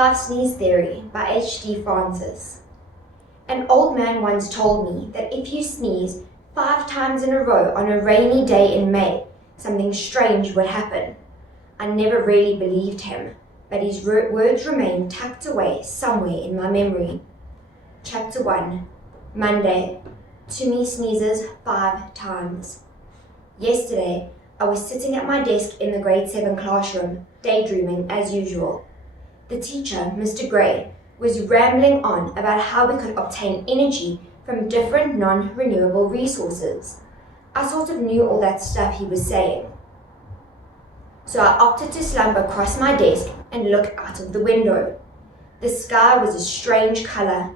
5 Sneeze Theory by H.D. Francis. An old man once told me that if you sneeze 5 times in a row on a rainy day in May, something strange would happen. I never really believed him, but his words remain tucked away somewhere in my memory. Chapter 1. Monday. Tumi sneezes 5 times. Yesterday, I was sitting at my desk in the grade 7 classroom, daydreaming as usual. The teacher, Mr. Gray, was rambling on about how we could obtain energy from different non-renewable resources. I sort of knew all that stuff he was saying. So I opted to slump across my desk and look out of the window. The sky was a strange colour,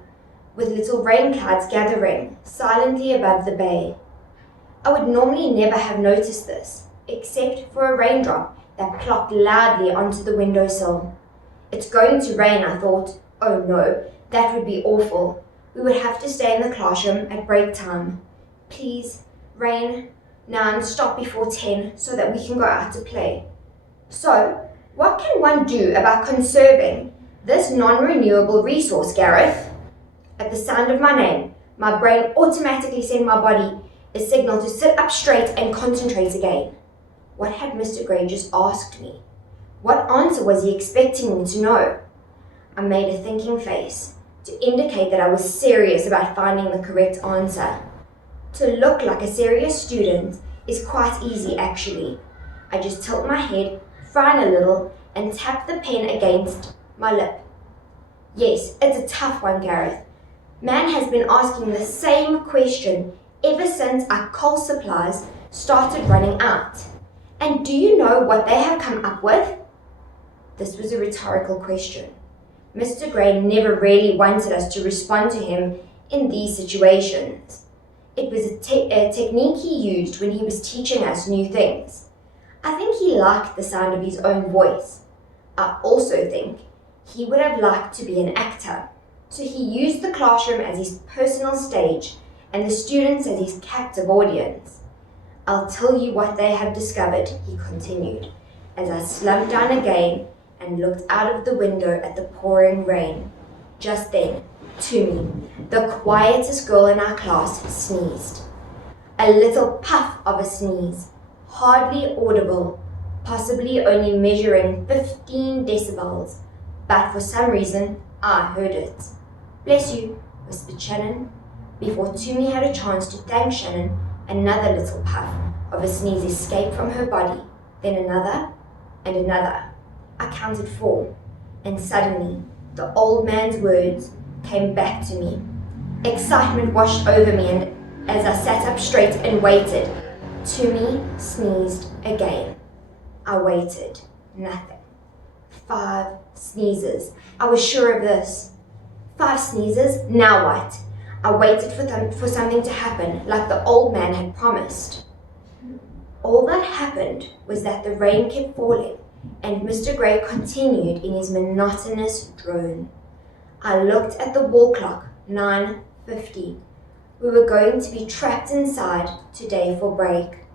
with little rain clouds gathering silently above the bay. I would normally never have noticed this, except for a raindrop that plopped loudly onto the windowsill. It's going to rain, I thought. Oh no, that would be awful. We would have to stay in the classroom at break time. Please, rain, now and stop before 10 so that we can go out to play. So, what can one do about conserving this non-renewable resource, Garreth? At the sound of my name, my brain automatically sent my body a signal to sit up straight and concentrate again. What had Mr. Gray just asked me? What answer was he expecting me to know? I made a thinking face to indicate that I was serious about finding the correct answer. To look like a serious student is quite easy actually. I just tilt my head, frown a little, and tap the pen against my lip. Yes, it's a tough one, Garreth. Man has been asking the same question ever since our coal supplies started running out. And do you know what they have come up with? This was a rhetorical question. Mr. Gray never really wanted us to respond to him in these situations. It was a technique he used when he was teaching us new things. I think he liked the sound of his own voice. I also think he would have liked to be an actor. So he used the classroom as his personal stage and the students as his captive audience. I'll tell you what they have discovered, he continued, as I slumped down again and looked out of the window at the pouring rain. Just then, Tumi, the quietest girl in our class, sneezed. A little puff of a sneeze, hardly audible, possibly only measuring 15 decibels, but for some reason, I heard it. Bless you, whispered Shannon. Before Tumi had a chance to thank Shannon, another little puff of a sneeze escaped from her body, then another and another. I counted 4, and suddenly the old man's words came back to me. Excitement washed over me, and as I sat up straight and waited, Tumi sneezed again. I waited. Nothing. 5 sneezes. I was sure of this. 5 sneezes? Now what? I waited for something to happen, like the old man had promised. All that happened was that the rain kept falling, and Mr. Gray continued in his monotonous drone. I looked at the wall clock, 9:50. We were going to be trapped inside today for break.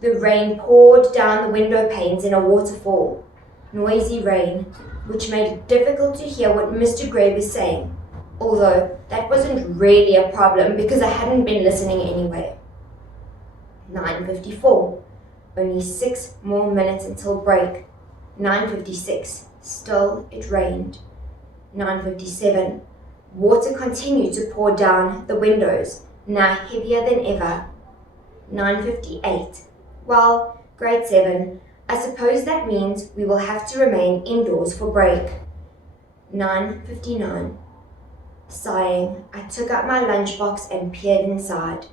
The rain poured down the window panes in a waterfall, noisy rain, which made it difficult to hear what Mr. Gray was saying, although that wasn't really a problem because I hadn't been listening anyway. 9:54. Only 6 more minutes until break. 9:56. Still it rained. 9:57. Water continued to pour down the windows, now heavier than ever. 9:58. Well, grade 7, I suppose that means we will have to remain indoors for break. 9:59. Sighing, I took out my lunchbox and peered inside.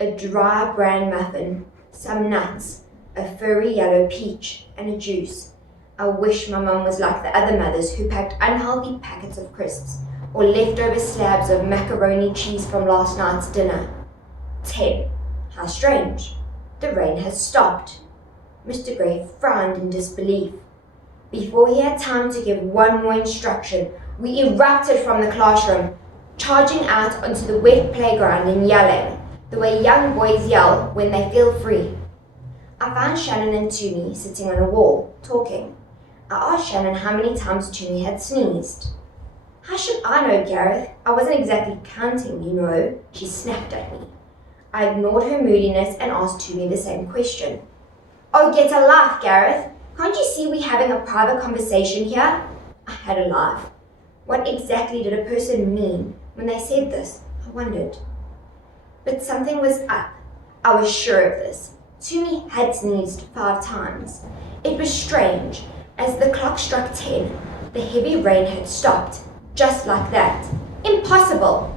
A dry bran muffin, some nuts, a furry yellow peach, and a juice. I wish my mum was like the other mothers who packed unhealthy packets of crisps or leftover slabs of macaroni cheese from last night's dinner. 10. How strange. The rain has stopped. Mr. Gray frowned in disbelief. Before he had time to give one more instruction, we erupted from the classroom, charging out onto the wet playground and yelling, the way young boys yell when they feel free. I found Shannon and Tumi sitting on a wall, talking. I asked Shannon how many times Toomey had sneezed. How should I know, Garreth? I wasn't exactly counting, you know, she snapped at me. I ignored her moodiness and asked Toomey the same question. Oh, get a life, Garreth. Can't you see we're having a private conversation here? I had a laugh. What exactly did a person mean when they said this? I wondered. But something was up. I was sure of this. Toomey had sneezed 5 times. It was strange. As the clock struck 10, the heavy rain had stopped. Just like that. Impossible!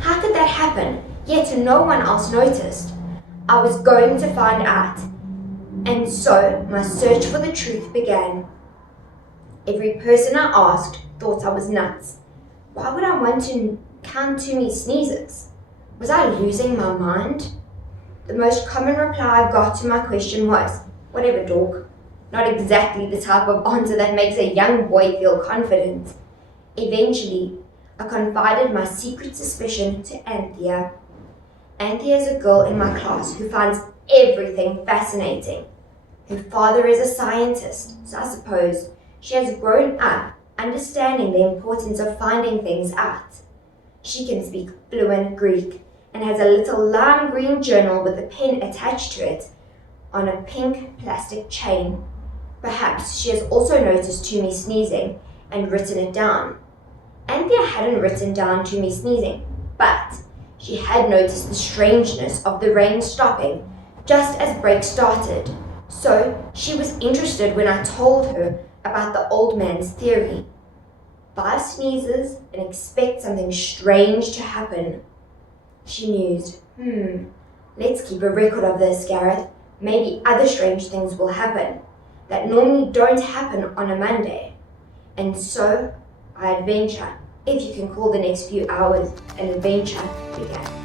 How could that happen, yet no one else noticed? I was going to find out. And so my search for the truth began. Every person I asked thought I was nuts. Why would I want to count Toomey's sneezes? Was I losing my mind? The most common reply I got to my question was, whatever, dog. Not exactly the type of answer that makes a young boy feel confident. Eventually, I confided my secret suspicion to Anthea. Anthea is a girl in my class who finds everything fascinating. Her father is a scientist, so I suppose she has grown up understanding the importance of finding things out. She can speak fluent Greek and has a little lime green journal with a pen attached to it on a pink plastic chain. Perhaps she has also noticed Toomey sneezing and written it down. Anthea hadn't written down Toomey sneezing, but she had noticed the strangeness of the rain stopping just as break started. So she was interested when I told her about the old man's theory. 5 sneezes and expect something strange to happen. She mused, let's keep a record of this, Garreth. Maybe other strange things will happen that normally don't happen on a Monday. And so, our adventure, if you can call the next few hours an adventure, began.